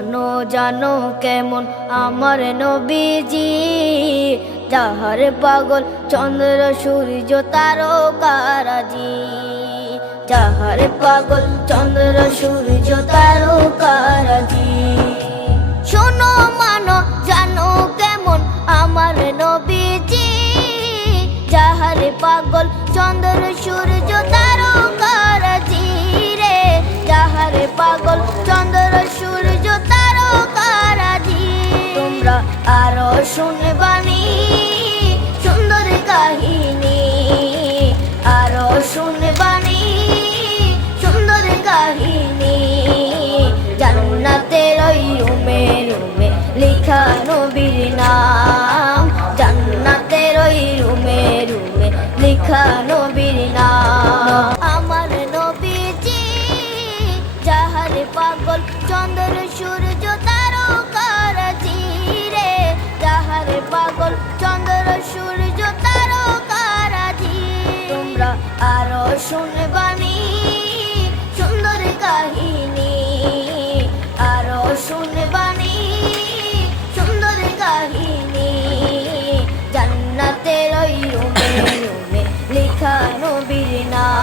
জানো জানো কেমন আমার নবীজি, যাহার পাগল চন্দ্র সূর্য তারকারাজি, যাহার পাগল চন্দ্র সূর্য তারকারাজি। শোনো মানো জানো কেমন আমার নবীজি, যাহার পাগল চন্দ্র সূর্য তারকারাজি রে, যাহার পাগল চন্দ্র সূর্য তারকারাজি। তোমরা আরো শুনবানি সুন্দর কাহিনী, আরো শুনবানি সুন্দর কাহিনী। জান্নাতের ওই রুমে রুমে লেখা নবীর নাম, জান্নাতের ওই রুমে রুমে লেখা নবীর নাম। আমার নবীজি যাহার পাগল চন্দ্র সূর্য তারকারাজি রে, যাহার পাগল চন্দ্র সূর্য তারকারাজি। তোমরা আরো শুনবানি সুন্দর কাহিনী, আরো শুনবানি সুন্দর কাহিনী। জান্নাতের ওই রুমে রুমে লেখা নবীর নাম।